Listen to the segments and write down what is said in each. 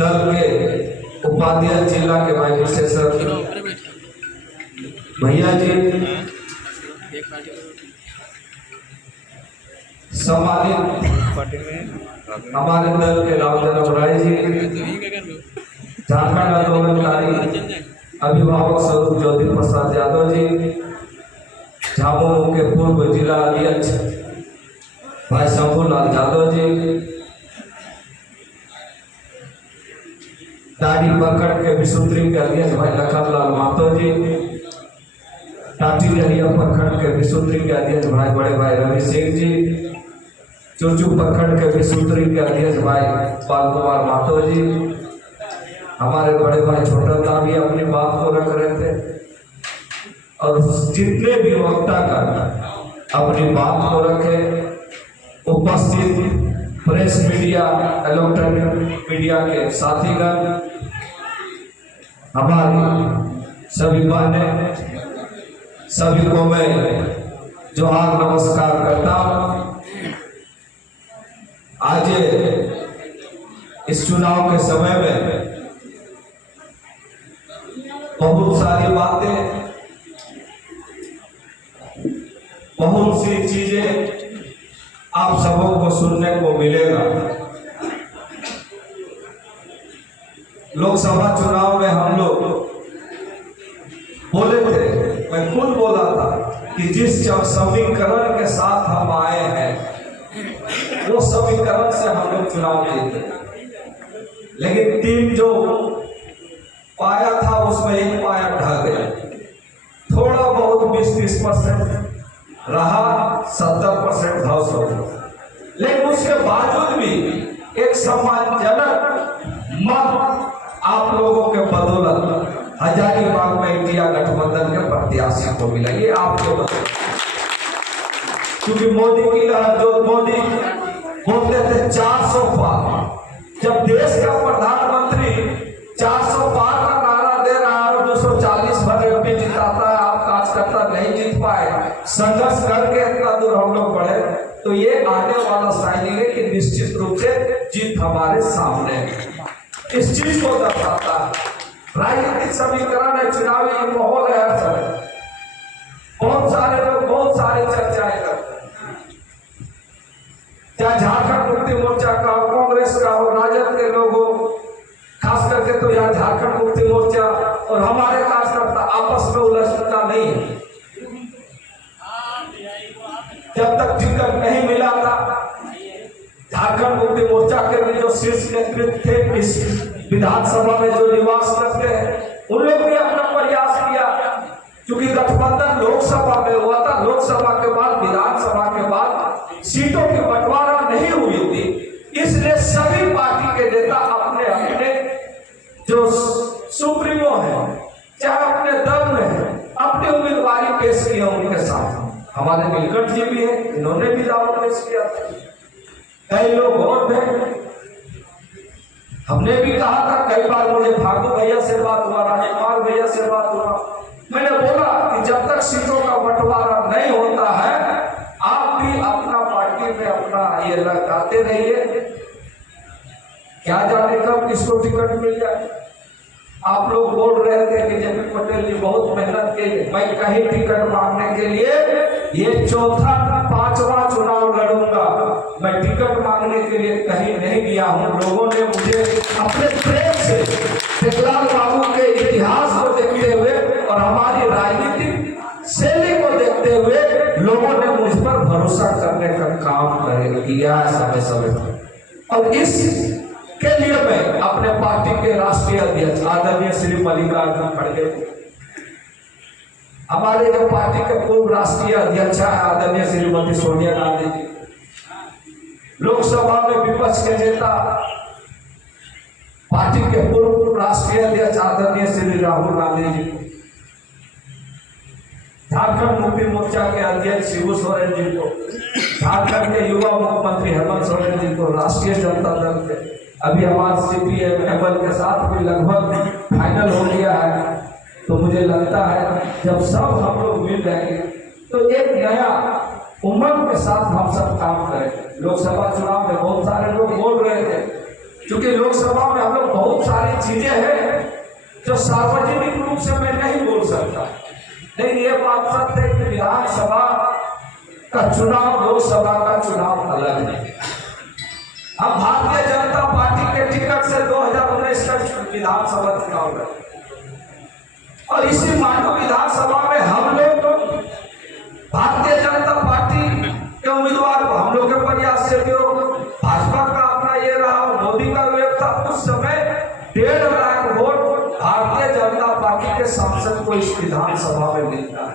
दल के उपाध्यक्ष जिला के भाई विशेषर भैया जी, सम्मानित हमारे दल के रामचंद्र राय जी, झारखंड आंदोलनकारी अभिभावक स्वरूप ज्योति प्रसाद यादव जी, झामुमो के पूर्व जिला अध्यक्ष भाई शंभूलाल यादव जी, दाढ़ी पकड़ के विशुद्री के अध्यक्ष भाई लखनलाल महतो जी, टाटी डलिया प्रखंड के विशुद्री के अध्यक्ष भाई बड़े भाई रवि सिंह जी, चुरचू प्रखंड के विशुद्री के अध्यक्ष भाई पाल कुमार महतो जी, हमारे बड़े भाई छोटा भी अपनी बात को रख रहे थे और जितने भी वक्ता का अपनी बात को रखे। उपस्थित प्रेस मीडिया, इलेक्ट्रॉनिक मीडिया के साथीगण, हमारी सभी बहनें, सभी को मैं जोहार नमस्कार करता हूँ। आज इस चुनाव के समय में बहुत सारी बातें, बहुत सी चीजें आप सबों को सुनने को मिलेगा। लोकसभा चुनाव में हम लोग बोले थे, मैं खुद बोला था कि जिस समीकरण के साथ हम आए हैं वो समीकरण से हम लोग चुनाव जीते, लेकिन टीम जो पाया था उसमें एक पाया ढह गया। थोड़ा बहुत 20-30% रहा, 70% ध्वस्त हो गया, लेकिन उसके बावजूद भी एक सम्मानजनक मत आप लोगों के बदौलत हजारीबाग में इंडिया गठबंधन के प्रत्याशी को मिला। ये आपके बदौलत, क्योंकि मोदी की लहर, जो मोदी बोलते थे 400 पार, जब देश का प्रधानमंत्री 400 पार का नारा दे रहा है और 240 भर एमपी जिताता है, आप कार्यकर्ता नहीं जीत पाए, संघर्ष करके इतना दूर हम लोग बढ़े, तो ये आने वाला साइन है कि निश्चित रूप से जीत हमारे सामने है। इस चीज को दर्शाता है राजनीतिक समीकरण है, चुनावी माहौल है, हर समय बहुत सारे लोग बहुत सारी चर्चाएं करते हैं, चाहे झारखंड मुक्ति मोर्चा का हो, कांग्रेस का हो, राजद के लोग हो, खास करके तो यहाँ झारखंड मुक्ति मोर्चा और हमारे कार्यकर्ता आपस में उलझना नहीं है। जब तक टिकट नहीं मिला था, झारखंड मुक्ति मोर्चा के भी जो शीर्ष नेतृत्व थे इस विधानसभा में जो निवास करते हैं, उन लोग ने अपना प्रयास किया, क्योंकि गठबंधन लोकसभा में हुआ था, लोकसभा के बाद विधानसभा के बाद सीटों की बंटवारा नहीं हुई थी, इसलिए सभी पार्टी के नेता अपने अपने जो सुप्रीमो है, चाहे अपने दल में है, अपनी उम्मीदवारी पेश की है उनके साथ। हमारे नीलकंठ जी भी है, इन्होंने भी दावा पेश किया था, कई लोग और थे। हमने भी कहा था कई बार, मुझे फागू भैया से बात हुआ, राजकुमार भैया से बात हुआ, मैंने बोला कि जब तक सीटों का बंटवारा नहीं होता है, आप भी अपना पार्टी में अपना ये लगाते रहिए, क्या जाने कब किसको टिकट मिल जाए। आप लोग बोल रहे थे कि जेपी पटेल जी बहुत मेहनत की, मैं कहीं टिकट मांगने के लिए ये चौथा 5वां चुनाव लड़ूंगा, मैं टिकट मांगने के लिए कहीं नहीं गया हूं। लोगों ने मुझे अपने प्रेम से टेकलाल बाबू के इतिहास को देखते हुए और हमारी राजनीतिक शैली को देखते हुए लोगों ने मुझ पर भरोसा करने का काम किया है समय समय पर, और इस के लिए मैं अपने पार्टी के राष्ट्रीय अध्यक्ष आदरणीय श्री मल्लिकार्जुन खड़गे, हमारे जो पार्टी के पूर्व राष्ट्रीय अध्यक्ष है आदरणीय श्रीमती सोनिया गांधी जी, लोकसभा में विपक्ष के नेता पार्टी के पूर्व राष्ट्रीय अध्यक्ष आदरणीय श्री राहुल गांधी जी, झारखंड मुक्ति मोर्चा के अध्यक्ष शिबू सोरेन जी को, झारखंड के युवा मुख्यमंत्री हेमंत सोरेन जी को, राष्ट्रीय जनता दल के अभी हमारे सीपीएम एमएल के साथ भी लगभग फाइनल हो गया है, तो मुझे लगता है जब सब हम लोग मिल जाएंगे तो एक नया उमंग के साथ हम सब काम करें। लोकसभा चुनाव में बहुत सारे लोग बोल रहे थे, क्योंकि लोकसभा में हम लोग बहुत चीजें हैं जो सार्वजनिक रूप से मैं नहीं बोल सकता, लेकिन ये बात सत्य है कि विधानसभा का चुनाव लोकसभा का चुनाव अलग है। हम भारतीय जनता पार्टी के टिकट से 2019 का विधानसभा चुनाव लड़े और इसी मानव विधानसभा में हम लोग तो भारतीय जनता पार्टी के उम्मीदवार को हम लोग के प्रयास से जो भाजपा का अपना ये रहा, मोदी का वेब था, उस समय 1.5 लाख वोट भारतीय जनता पार्टी के सांसद को इस विधानसभा में मिलता है।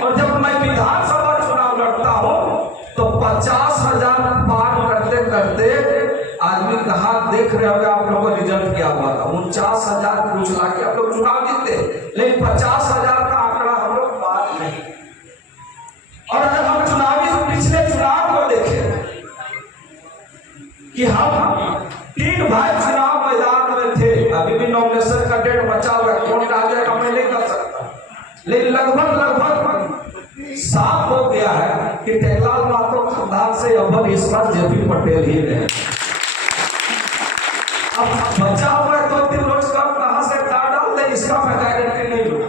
और जब मैं विधानसभा चुनाव लड़ता हूँ तो 50,000 पार करते करते आदमी कहा देख रहे होंगे आप लोगों को रिजल्ट क्या हुआ था, 49,000 कुछ ला के आप लोग चुनाव जीते, लेकिन 50,000 का आंकड़ा हम लोग बात नहीं। और अगर हम पिछले चुनाव को देखें कि हम 3 भाई चुनाव मैदान में थे, अभी भी नॉमिनेशन का डेट बचा हुआ है, कौन आ जाएगा मैं नहीं कर सकता, लेकिन लगभग साफ हो गया है कि टेकलाल महतो खानदान से अव्वल इस बार जेपी पटेल ही रहे। अब बचा हुआ है 2-3 रोज कब कहां से डाल दे इसका मैं गारंटी नहीं लूंगा,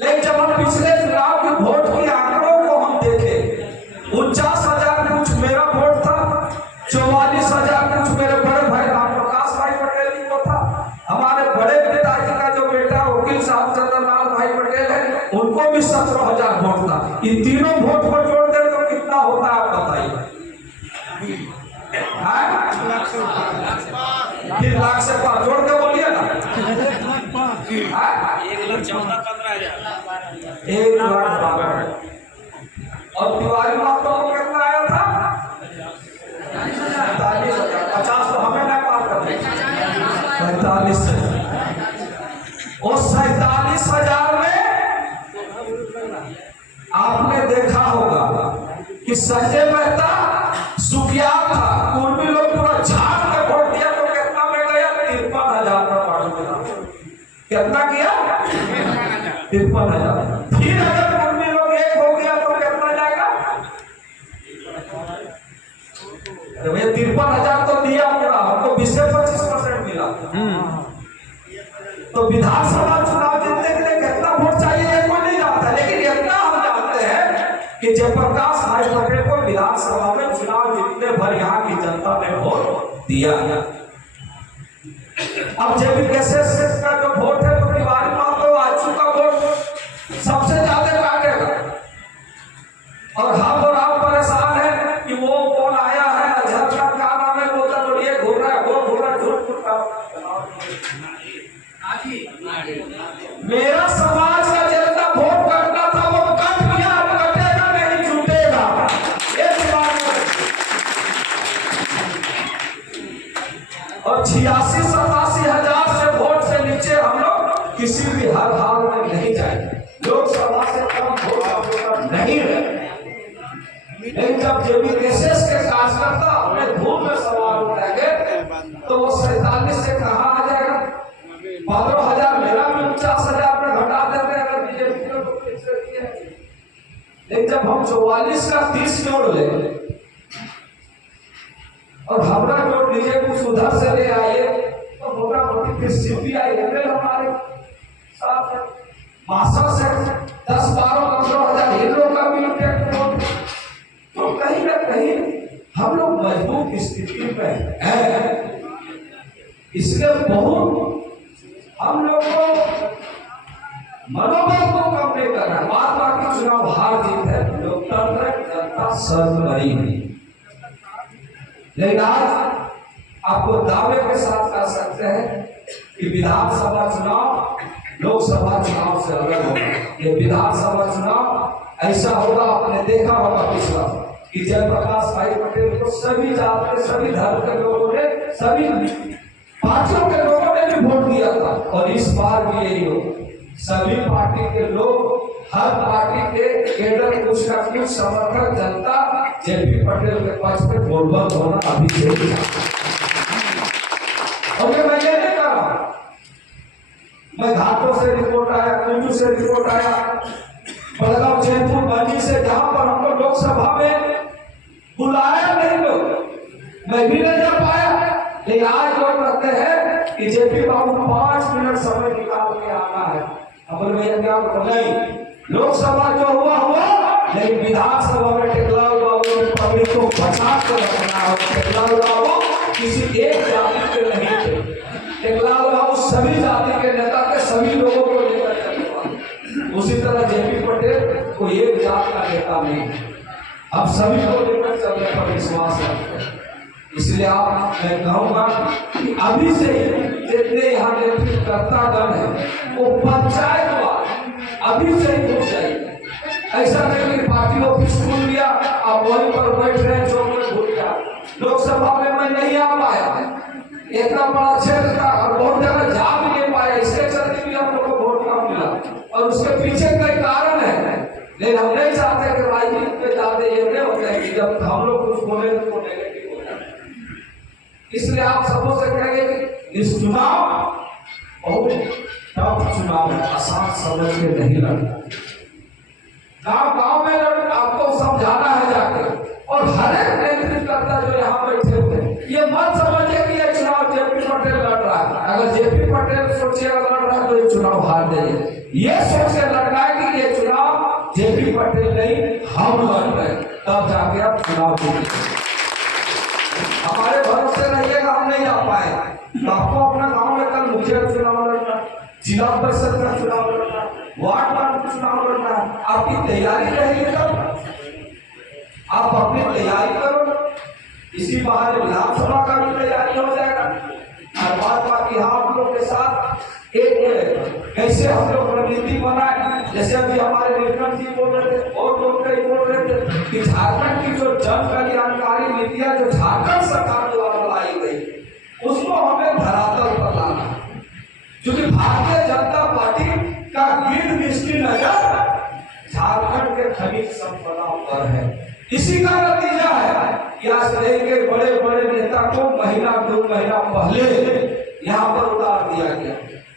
लेकिन जब हम पिछले चुनाव के वोट के आंकड़ों को हम देखे, 49,000 कुछ मेरा वोट था, 44,000 कुछ मेरे बड़े भाई राम प्रकाश भाई पटेल जी को था, हमारे बड़े पिताजी का जो बेटा वकील साहब चंद्रलाल भाई पटेल है उनको भी 17,000 वोट था। इन तीनों वोट को जोड़ दे तो कितना होता है आप बताइए? 1 लाख से पार जोड़ के बोलिए ना, 1,14,15,000 और तिवारी महतो को कितना आया था? 45,000। 50 तो हमें ना पार करते, 45,000। और 47,000 में आपने देखा होगा कि संजय मेहता सुखियाल था, कुर्मी लोग पूरा झाड़ के वोट दिया तो कितना में गया? 53,000 का पार्टी में कितना किया? 53,000। फिर अगर कुर्मी लोग एक हो गया तो कितना जाएगा? भैया 53,000 तो दिया पूरा, हमको 20 से 25% मिला। तो विधानसभा चुनाव जीतने के लिए कितना वोट चाहिए ये कोई नहीं जानता, लेकिन इतना हम जानते हैं कि जयप्रकाश भाई पटेल को विधानसभा में चुनाव जीतने भर यहाँ की जनता ने वोट दिया। अब जेपीकेएसएस का जो वोट है तो तिवारी महतो आजू का वोट सबसे ज्यादा काटेगा, और हम और आप परेशान है कि वो कौन आया है, अजहर का क्या नाम है, वो तो ये घूर रहा है, वो घूर रहा है, झूठ फूट का। मेरा समाज का जनता वोट करता था, वो कट गया, अब कटेगा नहीं, छूटेगा। और 86-87 हजार से वोट से नीचे हम लोग किसी भी हर हाल में नहीं जाएंगे, लोकसभा से कम वोट नहीं रहे। लेकिन जब जेपीकेएसएस के कार्यकर्ता अपने धूल में सवार उठाएंगे तो वो 47 से कहां आ जाएगा? 15,000 मेरा भी 49,000 में घटा देते हैं अगर बीजेपी को फिक्स करती है। लेकिन जब हम 44 का 30 जोड़ ले और हमरा जो डीजे कुछ उधर से ले आइए तो मोटा मोटी फिर सीपीआई एमएल हमारे साथ है, मासा से 10-12-15,000 इन लोगों का भी इम्पैक्ट, तो कहीं ना कहीं हम लोग मजबूत स्थिति में हैं। इसलिए बहुत हम लोग को मनोबल को कम नहीं करना। बात बाकी चुनाव हार जीत है, लोकतंत्र जनता सर्वोपरि है। लेकिन आज आपको दावे के साथ कह सकते हैं कि विधानसभा चुनाव लोकसभा चुनाव से अलग होगा। ये विधानसभा चुनाव ऐसा होगा, आपने देखा होगा पिछला कि जयप्रकाश भाई पटेल को सभी जात के, सभी धर्म के लोगों ने, सभी पार्टियों के लोगों ने भी वोट दिया था, और इस बार भी यही हो। सभी पार्टी के लोग, हर पार्टी के केडर, कुछ ना कुछ समर्थक जनता जेपी पटेल के पक्ष में बोलबल होना अभी जरूरी है। और मैं ये नहीं कर रहा, मैं घाटों से रिपोर्ट आया, कुल्लू से रिपोर्ट आया, बड़गांव, जयपुर, बनी से, जहां पर हमको लोकसभा में बुलाया नहीं लोग, मैं भी नहीं जा पाया। लेकिन आज लोग कहते हैं कि जेपी बाबू 5 मिनट समय निकाल के आना है। अमर भैया क्या नहीं, लोकसभा जो हुआ, लेकिन विधानसभा में टेकलाल बाबू ने पब्लिक को बचा कर रखना है। टेकलाल बाबू किसी एक जाति के नहीं थे, टेकलाल बाबू सभी जाति के नेता थे, सभी लोगों को लेकर चलने वाले। उसी तरह जेपी पटेल कोई एक जात का नेता नहीं, अब सभी को लेकर चलने पर विश्वास रखते हैं। इसलिए आप मैं कहूँगा कि अभी से जितने यहाँ नेतृत्वकर्ता गण है वो पंचायतवार अभी से ही घुस जाएंगे। ऐसा नहीं कि पार्टी ऑफिस खोल लिया, आप वहीं पर बैठ रहे चौक में घुस गया। लोकसभा में मैं नहीं आ पाया, इतना बड़ा क्षेत्र था और बहुत जगह जा भी नहीं पाया, इसके चलते भी हम लोग को वोट कम मिला और उसके पीछे कई कारण है। लेकिन हम नहीं चाहते कि राजनीति पे ज्यादा ये नहीं होता है कि जब हम लोग कुछ बोले तो नेगेटिव हो जाए। इसलिए आप सबों से कहेंगे कि इस चुनाव बहुत टफ चुनाव है, आसान समझ के नहीं लड़ना। गांव में आपको समझाना है जाके, और हर एक नेतृत्वकर्ता जो यहाँ बैठे हुए ये मत समझिए कि ये चुनाव जेपी पटेल लड़ रहा है। अगर जेपी पटेल सोचिएगा लड़ रहा है तो ये चुनाव हार देंगे। ये सोच के लड़ना है कि ये चुनाव जेपी पटेल नहीं हम लड़ रहे, तब जाके आप चुनाव जीतेंगे। हमारे भरोसे रहिएगा हम नहीं आ पाए तो आपको अपना गांव में कल मुखिया चुनाव लड़ना, जिला परिषद का चुनाव लड़ना, वार्ड का चुनाव लड़ना, आपकी तैयारी रहेगी तब आप अपनी तैयारी करो। इसी बहाने विधानसभा का भी तैयारी हो जाएगा। और बात बाकी हम लोग के साथ एक कैसे हम लोग रणनीति बनाए, जैसे अभी हमारे नीलकंठ जी बोल रहे थे और लोग कई बोल रहे थे कि झारखंड की जो जन कल्याणकारी नीतियां जो झारखंड सरकार द्वारा लाई गई उसको हमें धरातल पर लाना है। क्योंकि भारतीय जनता पार्टी का गिर दृष्टि नजर झारखंड के खनिज संपदा पर है। इसी का नतीजा है कि आज के बड़े बड़े नेता को महीना 2 महीना पहले यहाँ पर उतार दिया गया।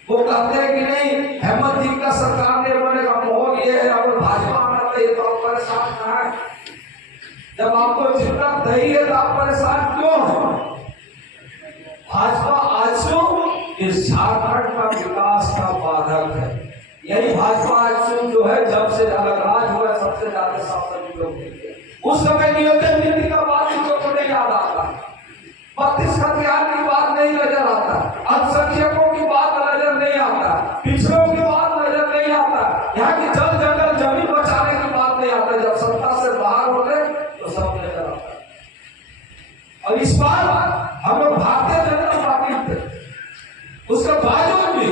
वो कहते हैं कि नहीं हेमंत जी का सरकार ने बनेगा, माहौल ये है और भाजपा आना चाहिए तो आप परेशान ना है। जब आपको जितना दही है तो आप परेशान क्यों है? भाजपा आज इस झारखंड का विकास का बाधक है। यही भाजपा आज जो है जब से अलग राज हुआ सबसे ज्यादा सांसद लोग उस समय नियोजन नीति का बात को नहीं याद आता, 32 हथियार की बात नहीं नजर आता, अल्पसंख्यकों की बात नजर नहीं आता, पिछड़ों की बात नजर नहीं आता, यहाँ की जल जंगल जमीन बचाने की बात नहीं आता। जब सत्ता से बाहर होते तो सब नजर आता। और इस बार हम लोग भारतीय जनता पार्टी थे, उसके बावजूद भी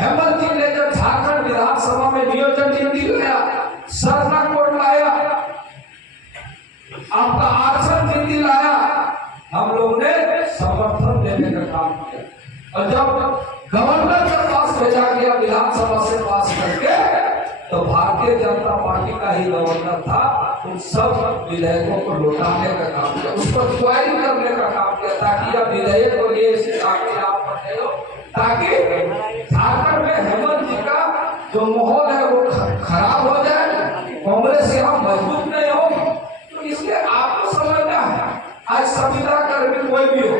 हेमंत जी ने जब झारखंड विधानसभा में नियोजन नीति लाया, सरना कोड लाया, आपका आरक्षण नीति लाया, हम लोग ने समर्थन देने का काम किया। और जब गवर्नर के पास भेजा गया विधानसभा से पास करके, तो भारतीय जनता पार्टी का ही गवर्नर था, उन सब विधेयकों को लौटाने का काम किया, उस पर क्वारी करने का काम किया ताकि यह विधेयक और ये आप पढ़े हो, ताकि झारखंड में हेमंत जी का जो माहौल है वो खराब हो जाए, कांग्रेस यहाँ मजबूत नहीं हो। तो इसलिए आपको समझना है, आज संविदा कर्मी कोई भी हो,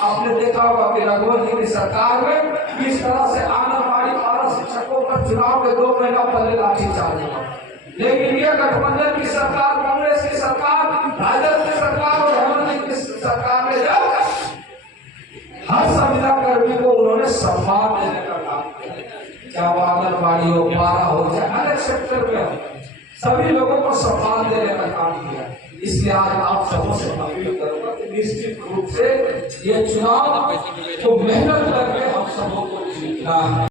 आपने देखा होगा कि रघुवर जी की सरकार में किस तरह से आंगनबाड़ी पारा शिक्षकों पर चुनाव के 2 महीना पहले लाठीचार्ज हुआ। लेकिन ये गठबंधन की सरकार, कांग्रेस की सरकार, राजद की सरकार और हेमंत जी की सरकार ने जब हर संविदा कर्मी को उन्होंने सम्मान देने का काम किया, चाहे वो आंगनबाड़ी हो, पारा हो, चाहे हर सेक्टर में हो, सभी लोगों को सम्मान देने का काम किया। इसलिए आज आप सबों से अपील करूंगा कि निश्चित रूप से ये चुनाव को मेहनत करके हम सबों को जीतना है।